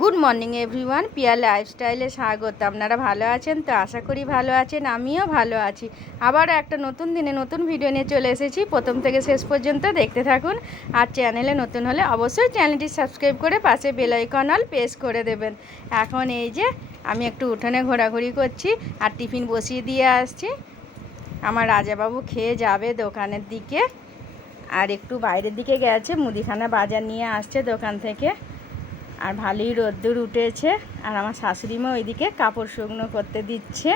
Good morning everyone, পিয়া লাইফস্টাইলে স্বাগত। আপনারা ভালো আছেন তো? আশা করি ভালো আছেন, আমিও ভালো আছি। আবারও একটা নতুন দিনে নতুন ভিডিও নিয়ে চলে এসেছি। প্রথম থেকে শেষ পর্যন্ত দেখতে থাকুন। আর চ্যানেলে নতুন হলে অবশ্যই চ্যানেলটি সাবস্ক্রাইব করে পাশে বেল আইকন অল প্রেস করে দেবেন। এখন এই যে আমি একটু উঠোনে ঘোরাঘুরি করছি আর টিফিন বসিয়ে দিয়ে আসছি। আমার রাজাবাবু খেয়ে যাবে দোকানের দিকে, আর একটু বাইরের দিকে গেছে, মুদিখানা বাজার নিয়ে আসছে দোকান থেকে। আর ভালোই রোদ্দুর উঠেছে, আর আমার শাশুড়িমা ওইদিকে কাপড় শুকনো করতে দিচ্ছে।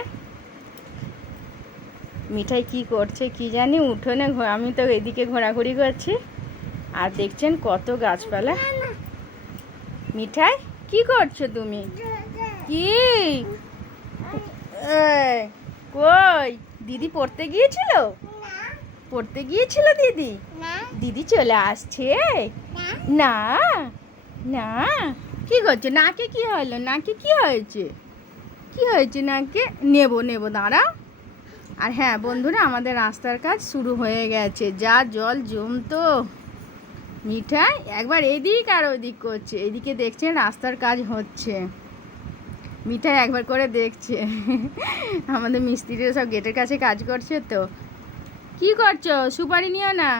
মিঠাই কি করছে কি জানি উঠোনে, আমি তো এদিকে ঘোরাঘুরি করছি। আর দেখছেন কত গাছপালা। মিঠাই কি করছো তুমি? কি কই দিদি পড়তে গিয়েছিল? পড়তে গিয়েছিল দিদি? দিদি চলে আসছে না? না, কি করছে? নাকে কি হলো? নাকে কি হয়েছে? কি হয়েছে নাকে? নেবো দাঁড়া। আর হ্যাঁ বন্ধুরা, আমাদের রাস্তার কাজ শুরু হয়ে গেছে। যা জল জমতো। মিঠাই একবার এদিক আর ওদিক করছে। এদিকে দেখছেন রাস্তার কাজ হচ্ছে, মিঠাই একবার করে দেখছে। আমাদের মিস্ত্রিরা সব গেটের কাছে কাজ করছে তো। কি করছো? সুপারি নিও না।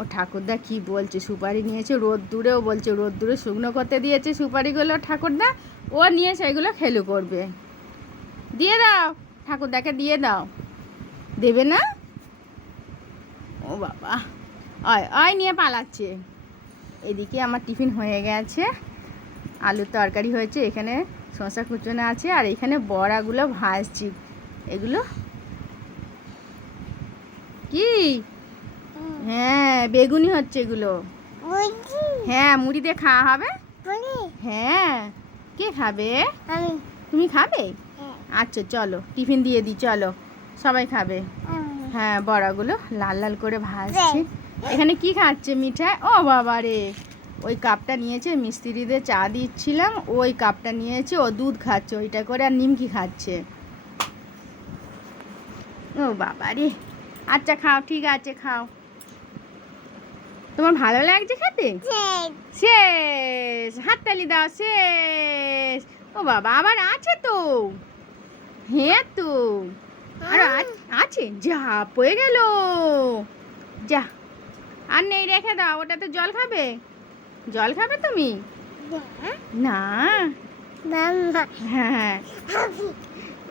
ও ঠাকুরদা কি বলছে? সুপারি নিয়েছে রোদ্দুরেও, বলছে রোদ্দুরে শুকনো করতে দিয়েছে সুপারিগুলো ঠাকুরদা, ও নিয়ে সেগুলো খেলু করবে। দিয়ে দাও, ঠাকুরদাকে দিয়ে দাও। দেবে না? ও বাবা, আয় নিয়ে পালাচ্ছে। এদিকে আমার টিফিন হয়ে গেছে, আলুর তরকারি হয়েছে, এখানে শসা কুচনো আছে, আর এখানে বড়াগুলো ভাজছি। এগুলো কি? হ্যাঁ বেগুনি হচ্ছে এগুলো। হ্যাঁ মুড়ি দিয়ে খাওয়া হবে। হ্যাঁ, কে খাবে? তুমি খাবে? আচ্ছা চলো টিফিন দিয়ে দিই, চলো সবাই খাবে। হ্যাঁ বড়াগুলো লাল লাল করে ভাজছি। এখানে কি খাচ্ছে মিঠাই? ও বাবা রে, ওই কাপটা নিয়েছে, মিস্ত্রিদের চা দিচ্ছিলাম, ওই কাপটা নিয়েছে, ও দুধ খাচ্ছে ওইটা করে, আর নিমকি খাচ্ছে। ও বাবা রে, আচ্ছা খাও, ঠিক আছে খাও। তোমার ভালো লাগছে খেতে? শেষ, হাততালি দাও, শেষ। ও বাবা আবার আছে তো। হ্যাঁ তো, আর আছে, যা পড়ে গেল, যা। আর নেই, রেখে দাও। ওটা তো জল খাবে, জল খাবে তুমি? না। হ্যাঁ,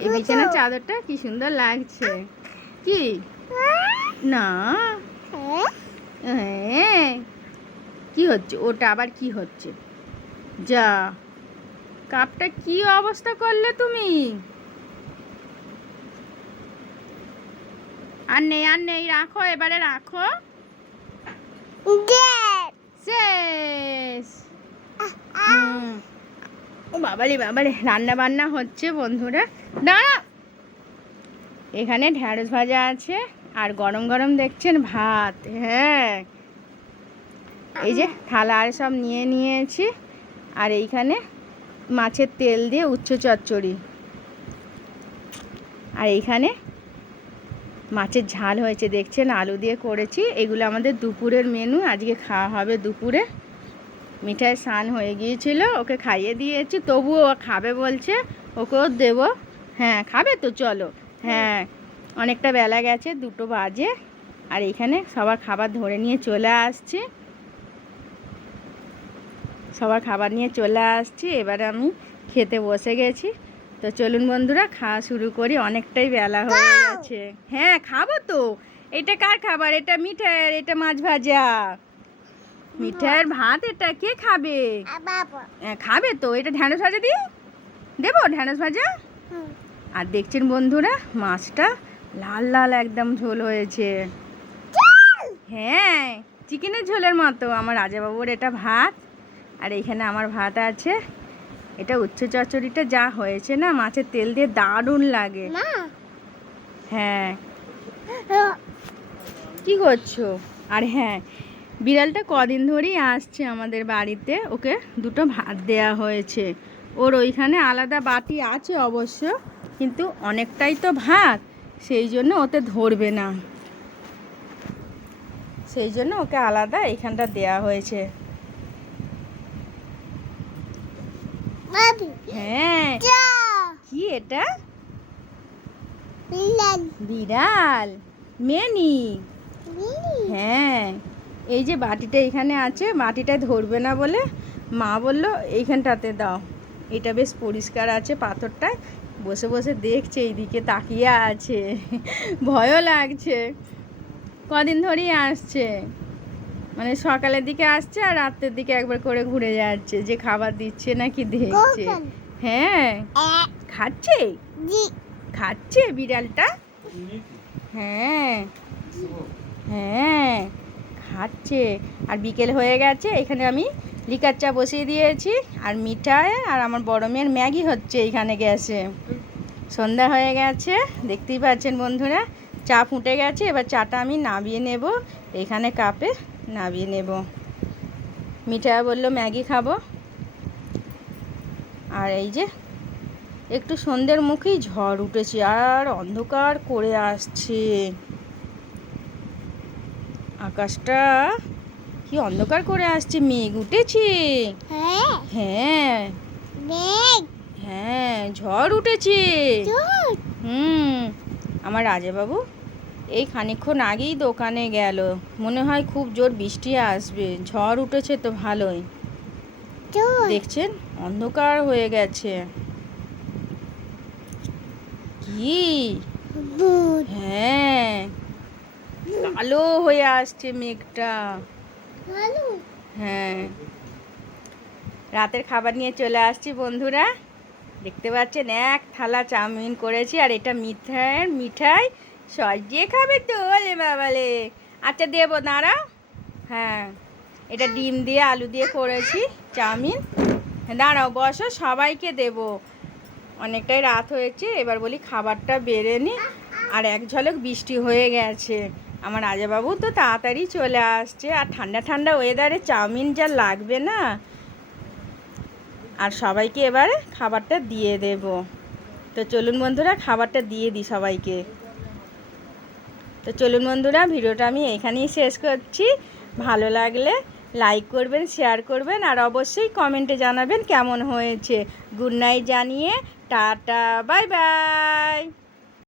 এই বিছানার চাদরটা কি সুন্দর লাগছে। কি? না। হ্যাঁ, কি হচ্ছে ওটা? আবার কি হচ্ছে? যা, কাপটা কি অবস্থা করলে তুমি? আর নেই, রাখো, এবারে রাখো। শেষ। ও বাবারে রান্না বান্না হচ্ছে বন্ধুরা। দাঁড়া, এখানে ঢ্যাঁড়স ভাজা আছে, আর গরম গরম দেখছেন ভাত। হ্যাঁ, এই যে থালা আর সব নিয়ে নিয়েছি, আর এইখানে মাছের তেল দিয়ে উচ্ছে চচ্চড়ি, আর এইখানে মাছের ঝাল হয়েছে দেখছেন, আলু দিয়ে করেছি। এগুলো আমাদের দুপুরের মেনু, আজকে খাওয়া হবে দুপুরে। মিঠাই স্নান হয়ে গিয়েছিল, ওকে খাইয়ে দিয়েছি, তবুও ও খাবে বলছে, ওকেও দেবো। হ্যাঁ খাবে তো, চলো। হ্যাঁ, অনেকটা বেলা গেছে, 2টো বাজে, আর এইখানে সবার খাবার ধরে নিয়ে চলে আসছি। সবার খাবার নিয়ে চলে আসছি, এবারে আমি খেতে বসে গেছি। তো চলুন বন্ধুরা খাওয়া শুরু করি, অনেকটাই বেলা হয়ে গেছে। হ্যাঁ খাবো তো। এটা কার খাবার? এটা মিঠাইয়ের, এটা মাছ ভাজা। মিঠাইয়ের ভাত, এটা কে খাবে? খাবে তো। এটা ঢ্যাঁড়স ভাজা দিয়ে দেবো, ঢ্যাঁড়স ভাজা। আর দেখছেন বন্ধুরা মাছটা লাল লাল একদম ঝোল হয়েছে। হ্যাঁ, চিকেনের ঝোলের মতো। আমার রাজাবাবুর এটা ভাত, আর এইখানে আমার ভাত আছে। এটা উচ্ছে চচ্চড়িটা যা হয়েছে না, মাছের তেল দিয়ে দারুণ লাগে। হ্যাঁ, কি করছো? আর হ্যাঁ, বিড়ালটা কদিন ধরেই আসছে আমাদের বাড়িতে, ওকে 2টো ভাত দেয়া হয়েছে। ওর ওইখানে আলাদা বাটি আছে অবশ্য, কিন্তু অনেকটাই তো ভাত, সেই জন্য ওতে ধরবে না, সেই জন্য ওকে আলাদা এইখানটা দেয়া হয়েছে। হ্যাঁ, কি এটা? বিড়াল মেনি। হ্যাঁ, এই যে বাটিটা এখানে আছে, বাটিটা ধরবে না বলে মা বলল এইখানটাতে দাও। এটা বেশ পরিষ্কার আছে, পাথরটায় বসে বসে দেখছে, এইদিকে তাকিয়ে আছে। ভয়ও লাগছে। কদিন ধরেই আসছে, মানে সকালের দিকে আসছে আর রাতের দিকে একবার করে ঘুরে যাচ্ছে, যে খাবার দিচ্ছে নাকি দেখছে। হ্যাঁ, খাচ্ছে খাচ্ছে বিড়ালটা। হ্যাঁ হ্যাঁ, খাচ্ছে। আর বিকেল হয়ে গেছে, এখানে আমি লিকার চা বসিয়ে দিয়েছি, আর মিঠাই আর আমার বড় মেয়ের ম্যাগি হচ্ছে এইখানে গ্যাসে। সন্ধ্যা হয়ে গেছে, দেখতেই পাচ্ছেন বন্ধুরা, চা ফুটে গেছে। এবার চাটা আমি নামিয়ে নেব, এখানে কাপে নামিয়ে নেব। মিঠাই বলল ম্যাগি খাবো। আর এই যে একটু সন্ধ্যের মুখেই ঝড় উঠেছে আর অন্ধকার করে আসছে। আকাশটা কি অন্ধকার করে আসছে, মেঘ উঠেছে। হ্যাঁ হ্যাঁ, ঝড় উঠেছে। আমার রাজাবাবু এই খানিকক্ষণ আগেই দোকানে গেল, মনে হয় খুব জোর বৃষ্টি আসবে। ঝড় উঠেছে তো ভালোই, দেখছেন অন্ধকার হয়ে গেছে। কি? হ্যাঁ, কালো হয়ে আসছে মেঘটা। হ্যাঁ, রাতের খাবার নিয়ে চলে আসছি বন্ধুরা। দেখতে পাচ্ছেন এক থালা চাউমিন করেছি, আর এটা মিঠাই সস দিয়ে খাবে তো? ওলে বাবালে, আচ্ছা দেবো, দাঁড়া। হ্যাঁ, এটা ডিম দিয়ে আলু দিয়ে করেছি চাউমিন। দাঁড়াও, বসো, সবাইকে দেবো। অনেকটাই রাত হয়েছে, এবার বলি খাবারটা বেড়ে নি। আর এক ঝলক বৃষ্টি হয়ে গেছে। আমার রাজাবাবু তো তাড়াতাড়ি চলে আসছে, আর ঠান্ডা ঠান্ডা ওয়েদারে চাউমিন যা লাগবে না। আর সবাইকে এবারে খাবারটা দিয়ে দেব। তো চলুন বন্ধুরা, খাবারটা দিয়ে দিই সবাইকে। তো চলুন বন্ধুরা, ভিডিওটা আমি এখানেই শেষ করছি। ভালো লাগলে লাইক করবেন, শেয়ার করবেন, আর অবশ্যই কমেন্টে জানাবেন কেমন হয়েছে। গুড নাইট জানিয়ে টাটা, বাই বাই।